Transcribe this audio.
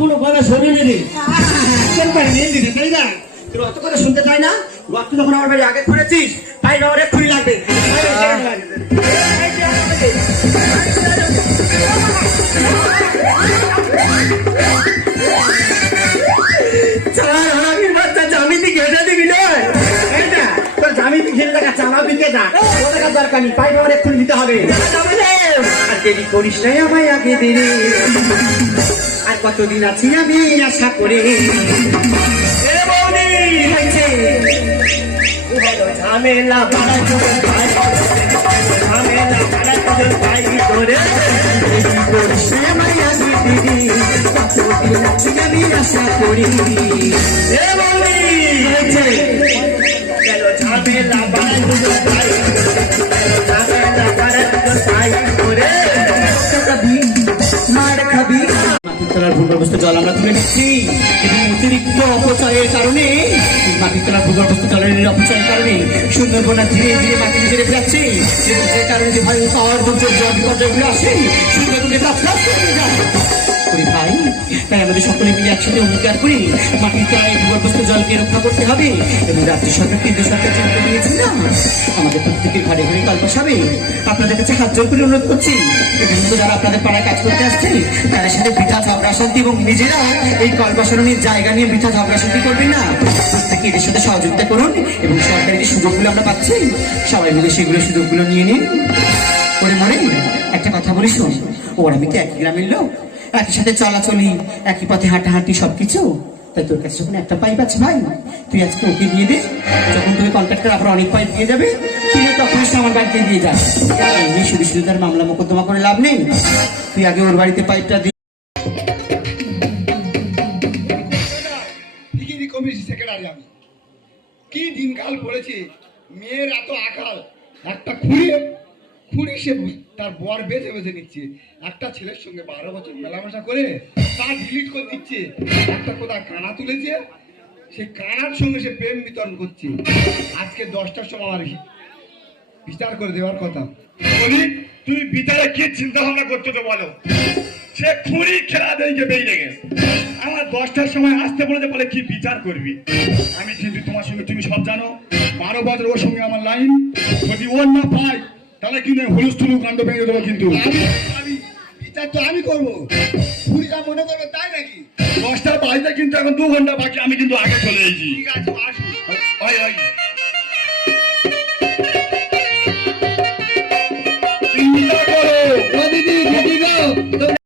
কোনো কথা শোনেনি রে। তাই না তোর অত কথা শুনতে চাই না। রক্ত যখন আমার বাড়ি আগে খুঁড়েছিস তাই আমার এক্ষুনি লাগবে। জামিতি ঘেটে দিবি না তোর জামিতি ঘিরে দেখা চামা বিকে যা ওদের দরকার নেই পাই আমার এক্ষুনি দিতে হবে। আর দেরি করিস নাই আমায় আগে দেরি আর কতদিন আছি আমি আশা করে ঝামেলা ঝামেলা পাই করে কতদিন আছি আমি আশা করি ঝামেলা মাটির ভূগর্ভস্থ জল আমরা তুলে নিচ্ছি এবং অতিরিক্ত অপচয়ের কারণে মাটির তলার ভূগর্ভস্থ জলের অপচয়ের কারণে সুন্দরবনা ধীরে ধীরে মাটি নিচে রেখে যাচ্ছে এর কারণে যে ভাই পাওয়ার দুর্যোগ জল বিপর্যয়গুলো আসে সুন্দরবনে তছনছ করে যায় ভাই। তাই আমাদের সকলে মিলে একসাথে অঙ্গীকার করি মাটির তলায় ভূগর্ভস্থ জলকে রক্ষা করতে হবে এবং রাজ্য সরকার কেন্দ্র সরকার চিন্তা নিয়েছি না আমাদের প্রত্যেকের ঘরে ঘরে কল বসাবে। আপনাদের কাছে হাত জোর করে অনুরোধ করছি যারা আপনাদের পাড়ায় কাজ করতে আসছে তাদের সাথে বৃথা ঝগড়া শান্তি এবং নিজেরা এই কল বসানোর জায়গা নিয়ে বৃথা ঝগড়া শান্তি করবেন না। প্রত্যেকে এদের সাথে সহযোগিতা করুন এবং সরকারি যে সুযোগগুলো আমরা পাচ্ছি সবাই মিলে সেগুলো সুযোগগুলো নিয়ে নিন। ওরে মনে একটা কথা বলিস ওর আমি তো একই গ্রামের লোক একই সাথে চলাচলি একই পথে হাঁটাহাঁটি সবকিছু তাই তোর কাছে যখন একটা পাইপ আছে ভাই তুই আজকে ওকে দিয়ে দে যখন তুমি কন্ট্রাক্টর আবার অনেক পাইপ দিয়ে যাবে তুই তখন আমার বাড়িতে দিয়ে যাস এমনি শুধু শুধু তার মামলা মোকদ্দমা করে লাভ নেই তুই আগে ওর বাড়িতে পাইপটা দিয়ে সেক্রেটারি আমি কি দিনকাল পড়েছে মেয়ের এত আকাল একটা খুঁড়ি সে তার বর বেঁচে বেঁচে নিচ্ছে একটা ছেলের সঙ্গে 12 বছর মেলামেশা করে তা ডিলিট করে দিচ্ছে একটা কোথায় কানা তুলেছে সে কানার সঙ্গে সে প্রেম বিতরণ করছে। আজকে 10টার সময় আমার বিচার করে দেওয়ার কথা। তুমি বিচারে কি চিন্তা ভাবনা করছো তো বলো। সে খুঁড়ি খেলা দেখে বেরিয়ে গেছে আমার 10টার সময় আসতে বলেছে বলে কি বিচার করবি। আমি কিন্তু তোমার সঙ্গে তুমি সব জানো 12 বছর ওর সঙ্গে আমার লাইন যদি ওর না পাই তাহলে কিন্তু হুলস্থুলু কাণ্ড ভেঙে দেবো। কিন্তু আমি বিচার তো আমি করবো খুঁড়িটা মনে করবে তাই নাকি 10টার বাড়িতে কিন্তু এখন 2 ঘন্টা বাকি আমি কিন্তু আগে চলে এসেছি। ঠিক আছে আসুন।